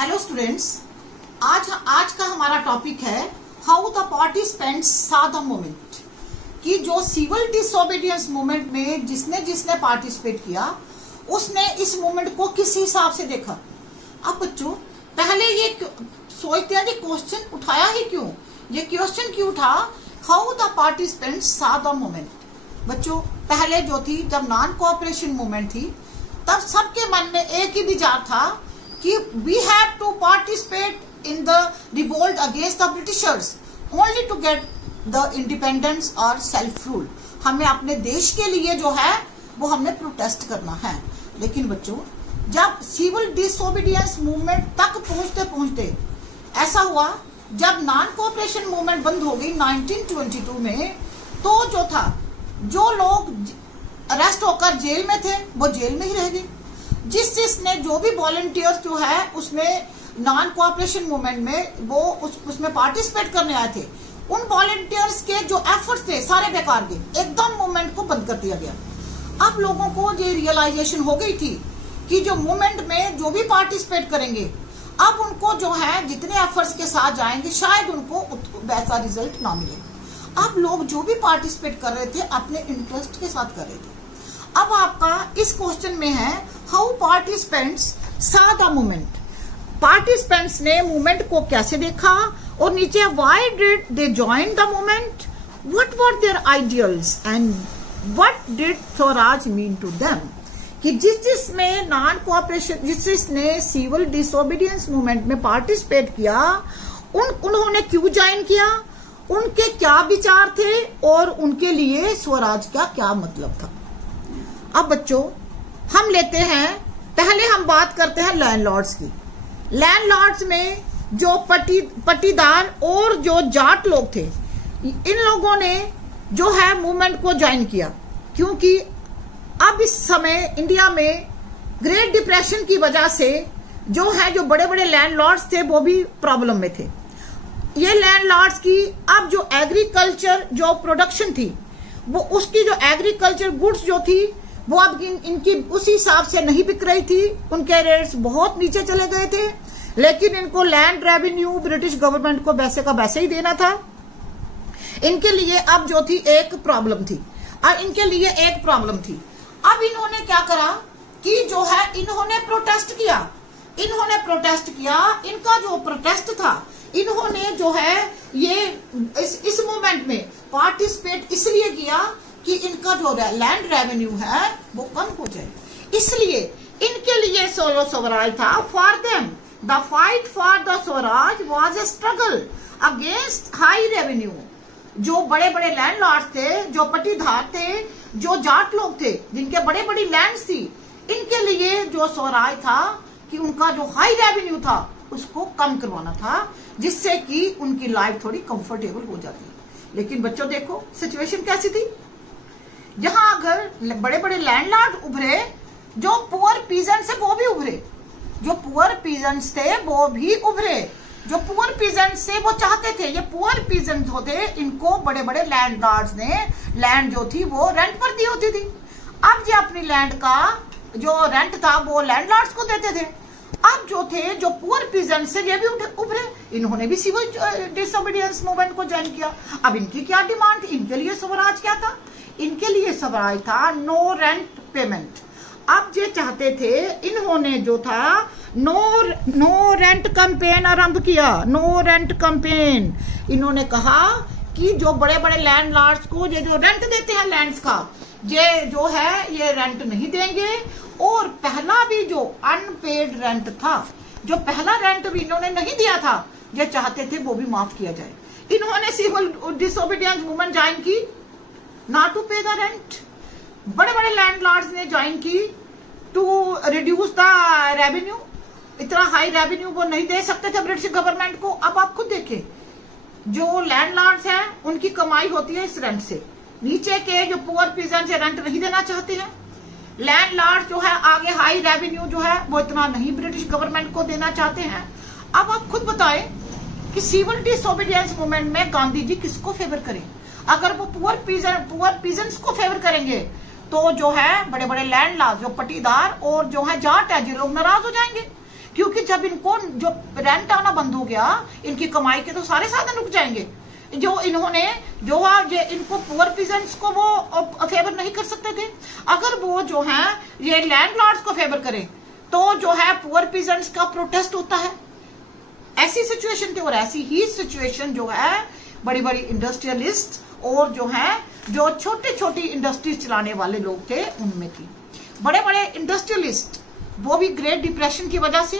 Hello students, आज का हमारा टॉपिक है how the participants saw the movement. कि जो सिविल डिसोबीडियंस मूवमेंट में जिसने पार्टिसिपेट किया उसने इस मूवमेंट को किस हिसाब से देखा। अब बच्चों पहले ये सोचते हैं कि क्वेश्चन उठाया ही क्यों, ये क्वेश्चन क्यों उठा, how the participants saw the movement. बच्चों पहले जो थी, जब नॉन कोऑपरेशन मूवमेंट थी, तब सबके मन में एक ही विचार था कि we have to participate in the revolt against the Britishers only to get the independence और सेल्फ रूल। हमें अपने देश के लिए जो है वो हमने प्रोटेस्ट करना है। लेकिन बच्चों जब सिविल डिसोबीडियंस मूवमेंट तक पहुंचते पहुंचते ऐसा हुआ, जब नॉन कोऑपरेशन मूवमेंट बंद हो गई 1922 में, तो जो था, जो लोग अरेस्ट होकर जेल में थे वो जेल में ही रह गए। जिसने जो भी वॉलंटियर्स जो है उसमें नॉन कोऑपरेशन मूवमेंट में वो उसमें पार्टिसिपेट करने आए थे, उन वॉलंटियर्स के जो एफर्ट्स थे सारे बेकार गए, एकदम मूवमेंट को बंद कर दिया गया। अब लोगों को ये रियलाइजेशन हो गई थी कि जो मूवमेंट में जो भी पार्टिसिपेट करेंगे, अब उनको जो है जितने एफर्ट्स के साथ जाएंगे शायद उनको वैसा रिजल्ट ना मिले। अब लोग जो भी पार्टिसिपेट कर रहे थे अपने इंटरेस्ट के साथ कर रहे थे। अब आपका इस क्वेश्चन में है how participants saw the movement. Participants ने मूवमेंट को कैसे देखा, और नीचे why did they join the movement, what were their ideals and what did swaraj mean to them. कि जिसने नॉन कोऑपरेशन, जिसने सिविल डिसोबीडियंस मूवमेंट में पार्टिसिपेट किया, उन्होंने क्यों ज्वाइन किया, उनके क्या विचार थे और उनके लिए स्वराज का क्या मतलब था। अब बच्चों हम लेते हैं, पहले हम बात करते हैं लैंडलॉर्ड्स की। लैंडलॉर्ड्स में जो पट्टीदार और जो जाट लोग थे, इन लोगों ने जो है मूवमेंट को ज्वाइन किया, क्योंकि अब इस समय इंडिया में ग्रेट डिप्रेशन की वजह से जो है जो बड़े बड़े लैंडलॉर्ड्स थे वो भी प्रॉब्लम में थे। ये लैंडलॉर्ड्स की अब जो एग्रीकल्चर जो प्रोडक्शन थी, वो उसकी जो एग्रीकल्चर गुड्स जो थी वो अब इनकी उसी हिसाब से नहीं बिक रही थी, उनके रेट्स बहुत नीचे चले गए थे। लेकिन इनको लैंड रेवेन्यू ब्रिटिश गवर्नमेंट को वैसे का वैसे ही देना था। इनके लिए अब जो थी एक प्रॉब्लम थी, अब इनके लिए एक प्रॉब्लम थी। अब इन्होंने क्या करा कि जो है इन्होंने प्रोटेस्ट किया। इनका जो प्रोटेस्ट था, इन्होंने जो है ये इस मूवमेंट में पार्टिसिपेट इसलिए किया कि इनका जो लैंड रेवेन्यू है वो कम हो जाए। इसलिए इनके लिए सोलो स्वराज था। For them the fight for the Swaraj was a struggle against high revenue. जो बड़े बड़े लैंडलॉर्ड्स थे, जो पट्टीदार थे, जो जाट लोग थे, जिनके बड़े बड़ी लैंड्स थी, इनके लिए जो स्वराज था कि उनका जो हाई रेवेन्यू था उसको कम करवाना था, जिससे कि उनकी लाइफ थोड़ी कंफर्टेबल हो जाती। लेकिन बच्चों देखो सिचुएशन कैसी थी, जहां अगर बड़े बड़े लैंडलॉर्ड उभरे, जो पुअर पीजेंट्स है वो भी उभरे, जो पुअर पीजेंट्स थे वो भी उभरे। जो पुअर पीजेंट्स थे वो चाहते थे, ये पुअर पीजेंट्स होते, इनको बड़े बड़े लैंडलॉर्ड्स ने लैंड जो थी वो रेंट पर दी होती थी। अब ये अपनी लैंड का जो रेंट था वो लैंडलॉर्ड्स को देते थे। अब जो थे, जो पुअर पीजेंट्स थे, ये भी उभरे, इन्होंने भी सिविल डिसोबीडियंस मूवमेंट को ज्वाइन किया। अब इनकी क्या डिमांड थी, इनके लिए स्वराज क्या था, इनके लिए स्वराज था नो रेंट पेमेंट। अब ये चाहते थे, इन्होंने जो था नो रेंट कैंपेन आरंभ किया। नो रेंट कैंपेन, इन्होंने कहा कि जो बड़े बड़े लैंडलॉर्ड्स को ये जो रेंट देते हैं लैंड्स का, ये जो है ये रेंट नहीं देंगे। और पहला भी जो अनपेड रेंट था, जो पहला रेंट भी इन्होंने नहीं दिया था, ये चाहते थे वो भी माफ किया जाए। इन्होंने सिविल डिसोबीडियंस मूवमेंट ज्वाइन की not to pay the rent। बड़े बड़े लैंडलॉर्ड्स ने ज्वाइन की टू रिड्यूस द रेवेन्यू। इतना हाई रेवेन्यू वो नहीं दे सकते थे ब्रिटिश गवर्नमेंट को। अब आप खुद देखें, जो लैंडलॉर्ड्स हैं उनकी कमाई होती है इस रेंट से, नीचे के जो पुअर पीजेंट्स रेंट नहीं देना चाहते हैं। लैंडलॉर्ड जो है आगे हाई रेवेन्यू जो है वो इतना नहीं ब्रिटिश गवर्नमेंट को देना चाहते हैं। अब आप खुद बताएं कि सिविल डिसोबीडियंस मूवमेंट में गांधी जी किसको फेवर करें। अगर वो पुअर पीजेंट्स को फेवर करेंगे तो जो है बड़े बड़े लैंडलॉर्ड, जो पट्टीदार और जो है जाट है, जो लोग नाराज हो जाएंगे। क्योंकि जब इनको जो रेंट आना बंद हो गया, इनकी कमाई के तो सारे साधन रुक जाएंगे। जो इन्होंने जो ये इनको पुअर पीजेंट्स को वो फेवर नहीं कर सकते थे। अगर वो जो है ये लैंडलॉर्ड्स को फेवर करें तो जो है पुअर पीजेंट्स का प्रोटेस्ट होता है। ऐसी सिचुएशन थी, और ऐसी ही सिचुएशन जो है बड़ी बड़ी इंडस्ट्रियलिस्ट और जो है जो छोटी छोटी इंडस्ट्रीज चलाने वाले लोग थे उनमें थी। बड़े बड़े इंडस्ट्रियलिस्ट वो भी ग्रेट डिप्रेशन की वजह से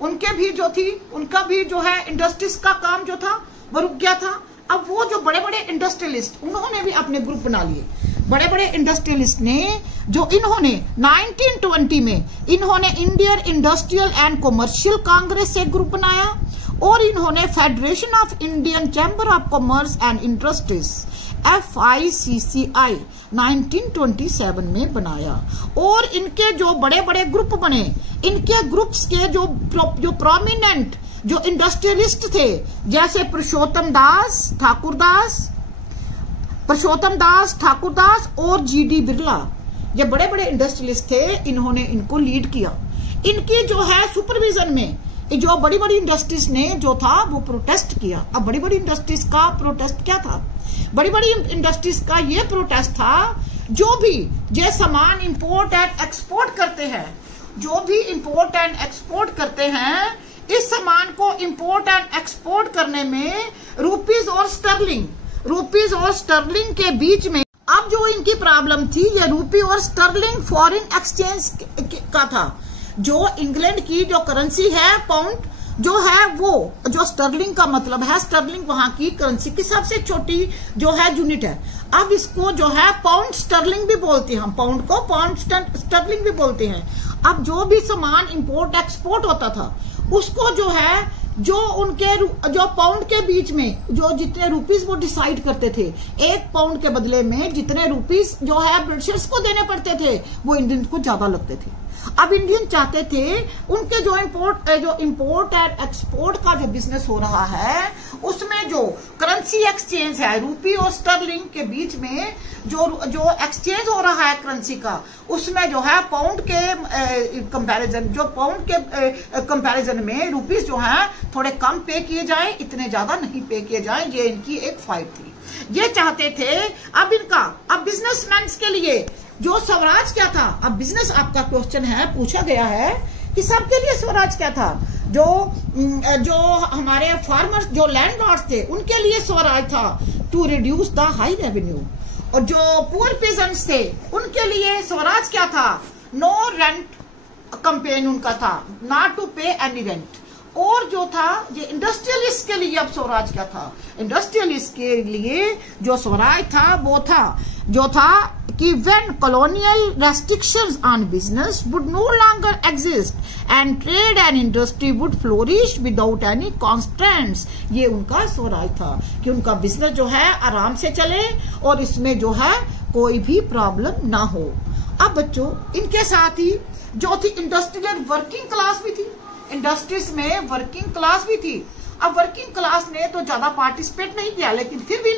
उनके भी जो थी, उनका भी जो है इंडस्ट्रीज का काम जो था वो रुक गया था। अब वो जो बड़े बड़े इंडस्ट्रियलिस्ट उन्होंने भी अपने ग्रुप बना लिए। बड़े बड़े इंडस्ट्रियलिस्ट ने जो इन्होंने 1920 में इन्होंने Indian industrial and commercial Congress से ग्रुप बनाया, और इन्होंने federation of Indian chamber of commerce and industries FICCI 1927 में बनाया। और इनके जो बड़े बड़े ग्रुप बने, इनके ग्रुप्स के जो प्रोमिनेंट जो इंडस्ट्रियलिस्ट थे, जैसे पुरुषोत्तम दास ठाकुरदास और GD बिरला, ये बड़े बड़े इंडस्ट्रियलिस्ट थे। इन्होंने इनको लीड किया। इनकी जो है सुपरविजन में जो बड़ी बड़ी इंडस्ट्रीज ने जो था वो प्रोटेस्ट किया। अब बड़ी बड़ी इंडस्ट्रीज का प्रोटेस्ट क्या था? बड़ी बड़ी इंडस्ट्रीज का ये प्रोटेस्ट था, जो भी ये सामान इंपोर्ट एंड एक्सपोर्ट करते हैं, जो भी इंपोर्ट एंड एक्सपोर्ट करते हैं, इस सामान को इंपोर्ट एंड एक्सपोर्ट करने में रुपीज और स्टर्लिंग के बीच में अब जो इनकी प्रॉब्लम थी ये रूपी और स्टर्लिंग फॉरेन एक्सचेंज का था। जो इंग्लैंड की जो करेंसी है पाउंड जो है, वो जो स्टर्लिंग का मतलब है, स्टर्लिंग वहां की करेंसी की सबसे छोटी जो है यूनिट है। अब इसको जो है पाउंड स्टर्लिंग भी बोलते हैं, हम पाउंड को पाउंड स्टर्लिंग भी बोलते हैं। अब जो भी सामान इंपोर्ट एक्सपोर्ट होता था उसको जो है जो उनके जो पाउंड के बीच में जो जितने रुपीस वो डिसाइड करते थे, एक पाउंड के बदले में जितने रुपीस जो है ब्रिटिशर्स को देने पड़ते थे वो इंडियंस को ज्यादा लगते थे। अब इंडियन चाहते थे उनके जो इंपोर्ट एंड एक्सपोर्ट का जो बिजनेस हो रहा है उसमें जो करेंसी एक्सचेंज है रूपी और स्टर्लिंग के बीच में जो एक्सचेंज हो रहा है करेंसी का, उसमें जो है पाउंड के कंपैरिजन में रुपीस जो है थोड़े कम पे किए जाएं, इतने ज्यादा नहीं पे किए जाएं। ये इनकी एक फाइट थी, ये चाहते थे। अब बिजनेसमैन के लिए जो स्वराज क्या था, अब बिजनेस आपका क्वेश्चन है, पूछा गया है कि सबके लिए स्वराज क्या था। जो हमारे फार्मर्स जो लैंडलॉर्ड्स थे उनके लिए स्वराज था to reduce the high revenue, और जो पुअर पीजेंट्स थे उनके लिए स्वराज क्या था, नो रेंट कैंपेन उनका था, नॉट टू पे एनी रेंट। और जो था ये इंडस्ट्रियलिस्ट के लिए अब स्वराज क्या था, इंडस्ट्रियलिस्ट के लिए जो स्वराज था वो था कि when colonial restrictions on business would no longer exist and trade and industry would flourish without any constraints। ये उनका स्वराज था कि उनका बिजनेस जो है आराम से चले और इसमें जो है कोई भी प्रॉब्लम ना हो। अब बच्चों इनके साथ ही जो थी इंडस्ट्रियल वर्किंग क्लास भी थी, इंडस्ट्रीज में वर्किंग क्लास भी थी। अब वर्किंग क्लास ने तो ज्यादा पार्टिसिपेट नहीं किया, लेकिन फिर भी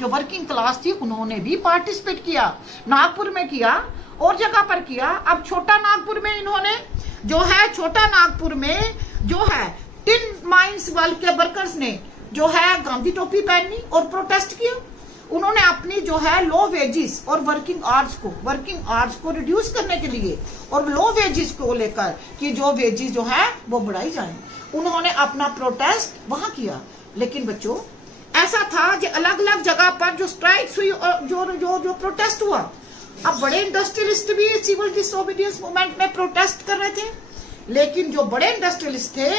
जो वर्किंग क्लास थी उन्होंने भी पार्टिसिपेट किया। नागपुर में किया और जगह पर किया। अब छोटा नागपुर में इन्होंने जो है जो है टिन माइंस वाल के वर्कर्स ने जो है गांधी टोपी पहनी और प्रोटेस्ट किया। उन्होंने अपनी जो है लो वेजेस और वर्किंग आवर्स को रिड्यूस करने के लिए और लो वेजेस को लेकर कि जो वेजेस जो है वो बढ़ाई जाए, उन्होंने अपना प्रोटेस्ट वहां किया। लेकिन बच्चों ऐसा था जो अलग अलग जगह पर जो स्ट्राइक्स हुई और जो प्रोटेस्ट हुआ। अब बड़े इंडस्ट्रियलिस्ट भी सिविल डिसोबीडियंस मूवमेंट में प्रोटेस्ट कर रहे थे, लेकिन जो बड़े इंडस्ट्रियलिस्ट थे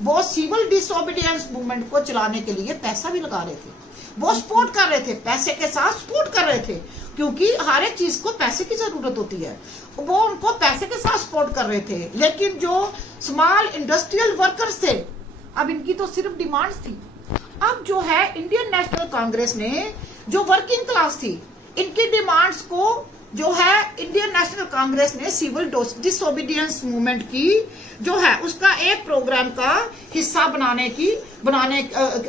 वो सिविल डिसोबीडियंस मूवमेंट को चलाने के लिए पैसा भी लगा रहे थे, वो सपोर्ट कर रहे थे, पैसे के साथ सपोर्ट कर रहे थे, क्योंकि हर एक चीज को पैसे की जरूरत होती है, वो उनको पैसे के साथ सपोर्ट कर रहे थे। लेकिन जो स्मॉल इंडस्ट्रियल वर्कर्स थे, अब इनकी तो सिर्फ डिमांड्स थी। अब जो है इंडियन नेशनल कांग्रेस ने जो वर्किंग क्लास थी इनकी डिमांड्स को जो है इंडियन नेशनल कांग्रेस ने सिविल डिसोबीडियंस मूवमेंट की जो है उसका एक प्रोग्राम का हिस्सा बनाने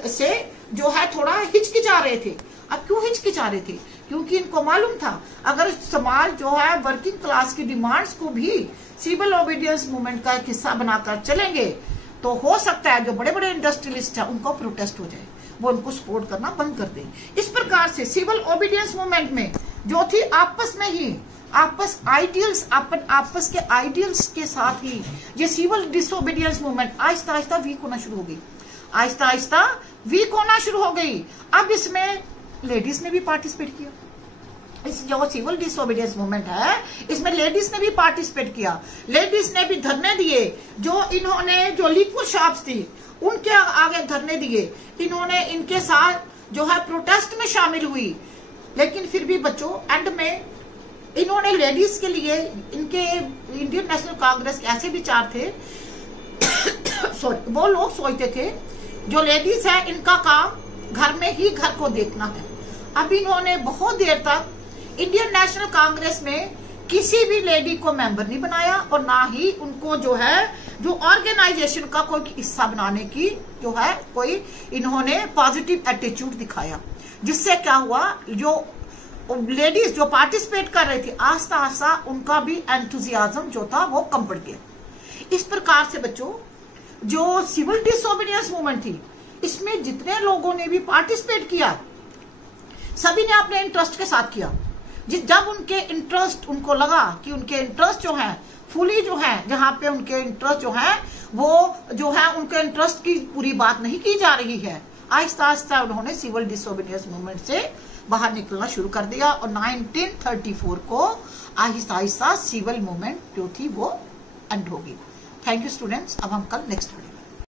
से जो है थोड़ा हिचकिचा रहे थे। अब क्यों हिचकिचा रहे थे? क्योंकि इनको मालूम था अगर समाज जो है वर्किंग क्लास की डिमांड्स को भी सिविल ओबीडियंस मूवमेंट का एक हिस्सा बनाकर चलेंगे तो हो सकता है जो बड़े बड़े इंडस्ट्रियलिस्ट है उनको प्रोटेस्ट हो जाए, वो उनको सपोर्ट करना बंद कर दे। इस प्रकार से सिविल ओबीडियंस मूवमेंट में जो थी आपस में ही आपस के आइडियल्स के साथ ही ये civil disobedience movement Aahista Aahista week होना शुरू हो गई, आहिस्ता आहिस्ता वीक होना शुरू हो गई। अब इसमें लेडीज ने भी पार्टिसिपेट किया। इस जो सिविल डिसोबीडियंस मूवमेंट है इसमें लेडीज ने भी पार्टिसिपेट किया, लेडीज ने भी धरने दिए। जो इन्होंने जो लिक्विड शॉप्स थी उनके आगे धरने दिए, इन्होंने इनके साथ जो है प्रोटेस्ट में शामिल हुई। लेकिन फिर भी बच्चों एंड में इन्होंने लेडीज के लिए इनके इंडियन नेशनल कांग्रेस के ऐसे विचार थे सॉरी वो लोग सोचते थे जो लेडीज है इनका काम घर में ही घर को देखना है। अब इन्होंने बहुत देर तक इंडियन नेशनल कांग्रेस में किसी भी लेडी को मेंबर नहीं बनाया और ना ही उनको जो है जो ऑर्गेनाइजेशन का कोई हिस्सा बनाने की जो है कोई इन्होंने पॉजिटिव एटीट्यूड दिखाया, जिससे क्या हुआ जो लेडीज जो पार्टिसिपेट कर रही थी आस्ता आस्ता उनका भी एंथुजियाज्म जो था वो कम पड़ गया। इस प्रकार से बच्चों जो सिविल डिसोबीडियंस मूवमेंट थी इसमें जितने लोगों ने भी पार्टिसिपेट किया सभी ने अपने इंटरेस्ट के साथ किया। जब उनके इंटरेस्ट उनको लगा कि उनके इंटरेस्ट जो है फुली जो है जहां पे उनके इंटरेस्ट जो है वो जो है उनके इंटरेस्ट की पूरी बात नहीं की जा रही है, आहिस्ता आहिस्ता उन्होंने सिविल डिसोबीडियंस मूवमेंट से बाहर निकलना शुरू कर दिया और 1934 को आहिस्ता आहिस्ता सिविल मूवमेंट जो थी वो एंड होगी। Thank you students. अब हम कल नेक्स्ट